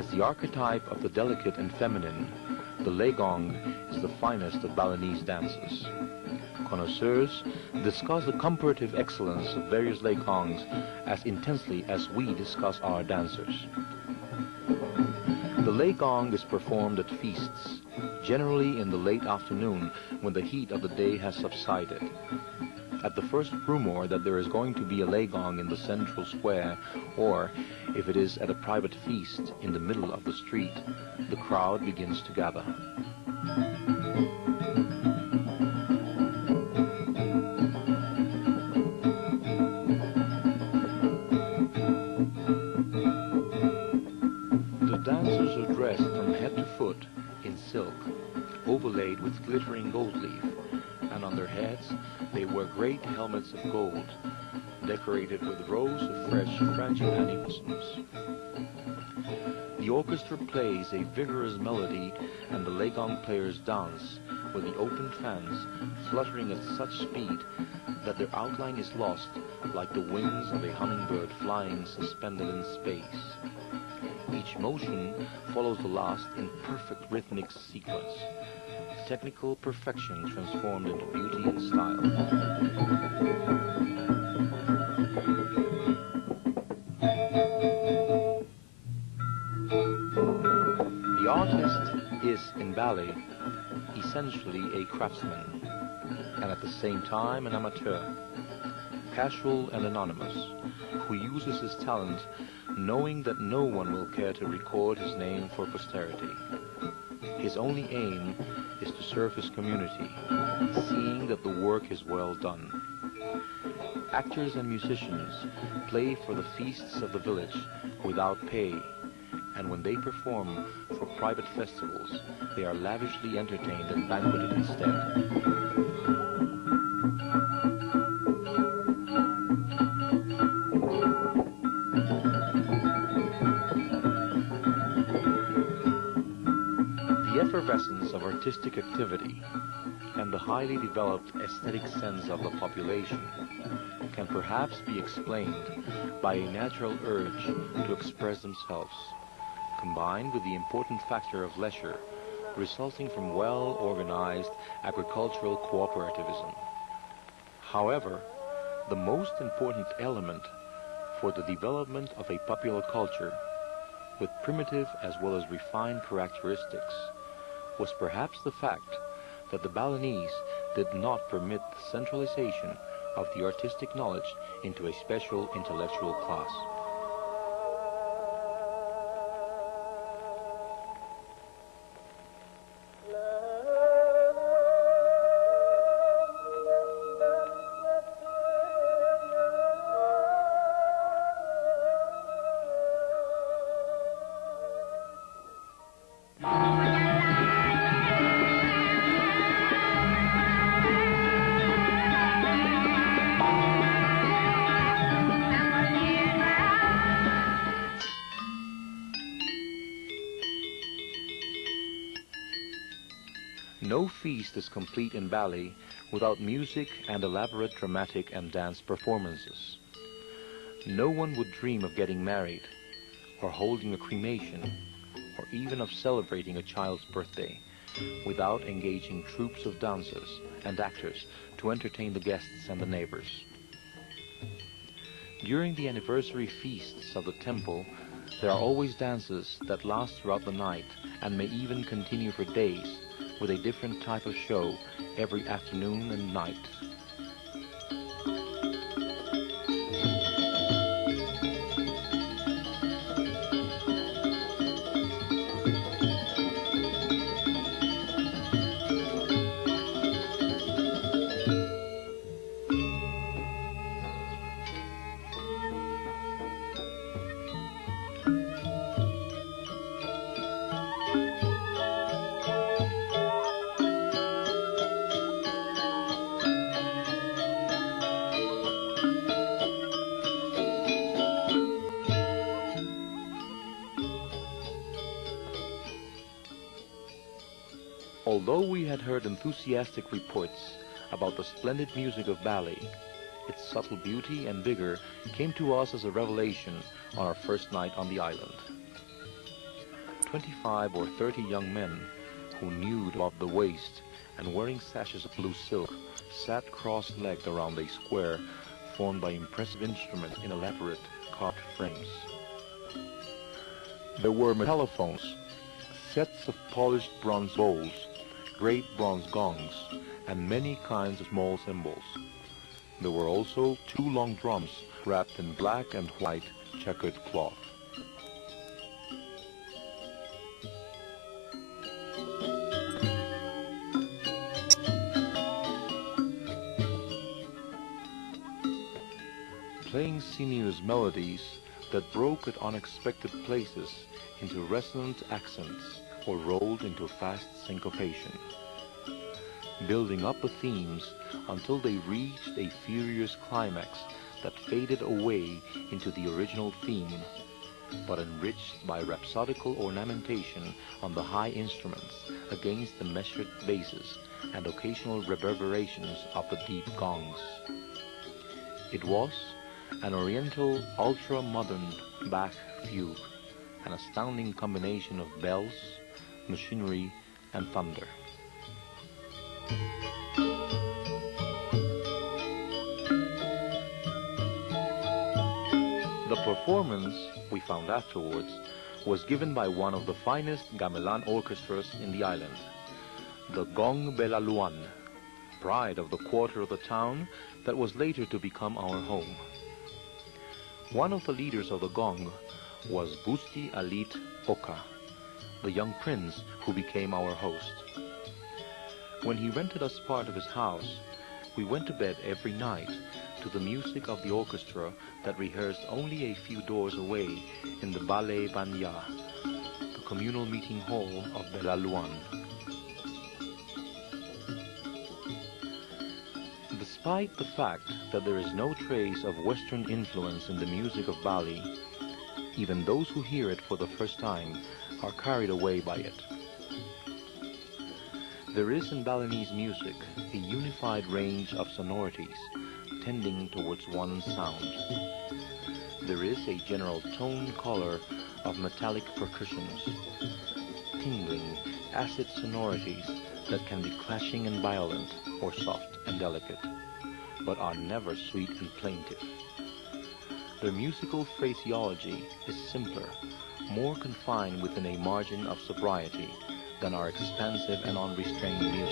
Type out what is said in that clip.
As the archetype of the delicate and feminine, the legong is the finest of Balinese dances. Connoisseurs discuss the comparative excellence of various legongs as intensely as we discuss our dancers. The legong is performed at feasts, generally in the late afternoon when the heat of the day has subsided. At the first rumor that there is going to be a legong in the central square, or if it is at a private feast in the middle of the street, the crowd begins to gather. The dancers are dressed from head to foot in silk, overlaid with glittering gold leaf, and on their heads they wear great helmets of gold, decorated with rows of fresh frangipani blossoms. The orchestra plays a vigorous melody, and the legong players dance with the open fans fluttering at such speed that their outline is lost like the wings of a hummingbird flying suspended in space. Each motion follows the last in perfect rhythmic sequence. Technical perfection transformed into beauty and style. The artist is, in Bali, essentially a craftsman, and at the same time an amateur, casual and anonymous, who uses his talent knowing that no one will care to record his name for posterity. His only aim is to serve his community, seeing that the work is well done. Actors and musicians play for the feasts of the village without pay, and when they perform for private festivals, they are lavishly entertained and banqueted instead. The effervescence of artistic activity and the highly developed aesthetic sense of the population can perhaps be explained by a natural urge to express themselves, combined with the important factor of leisure resulting from well-organized agricultural cooperativism. However, the most important element for the development of a popular culture, with primitive as well as refined characteristics, was perhaps the fact that the Balinese did not permit the centralization of the artistic knowledge into a special intellectual class. No feast is complete in Bali without music and elaborate dramatic and dance performances. No one would dream of getting married, or holding a cremation, or even of celebrating a child's birthday, without engaging troops of dancers and actors to entertain the guests and the neighbors. During the anniversary feasts of the temple, there are always dances that last throughout the night and may even continue for days, with a different type of show every afternoon and night. Although we had heard enthusiastic reports about the splendid music of Bali, its subtle beauty and vigor came to us as a revelation on our first night on the island. 25 or 30 young men who nude above the waist and wearing sashes of blue silk sat cross-legged around a square formed by impressive instruments in elaborate carved frames. There were metallophones, sets of polished bronze bowls, great bronze gongs, and many kinds of small cymbals. There were also 2 long drums wrapped in black and white checkered cloth. Playing sinuous melodies that broke at unexpected places into resonant accents or rolled into fast syncopation, building up the themes until they reached a furious climax that faded away into the original theme, but enriched by rhapsodical ornamentation on the high instruments against the measured basses and occasional reverberations of the deep gongs. It was an oriental ultra-modern Bach fugue, an astounding combination of bells, machinery, and thunder. The performance, we found afterwards, was given by one of the finest gamelan orchestras in the island, the Gong Belaluan, pride of the quarter of the town that was later to become our home. One of the leaders of the gong was Gusti Alit Oka, the young prince who became our host. When he rented us part of his house, we went to bed every night to the music of the orchestra that rehearsed only a few doors away in the Ballet Banya, the communal meeting hall of Belaluan. Despite the fact that there is no trace of Western influence in the music of Bali, even those who hear it for the first time are carried away by it. There is in Balinese music a unified range of sonorities tending towards one sound. There is a general tone color of metallic percussions, tingling, acid sonorities that can be clashing and violent or soft and delicate, but are never sweet and plaintive. Their musical phraseology is simpler, more confined within a margin of sobriety than our expansive and unrestrained music.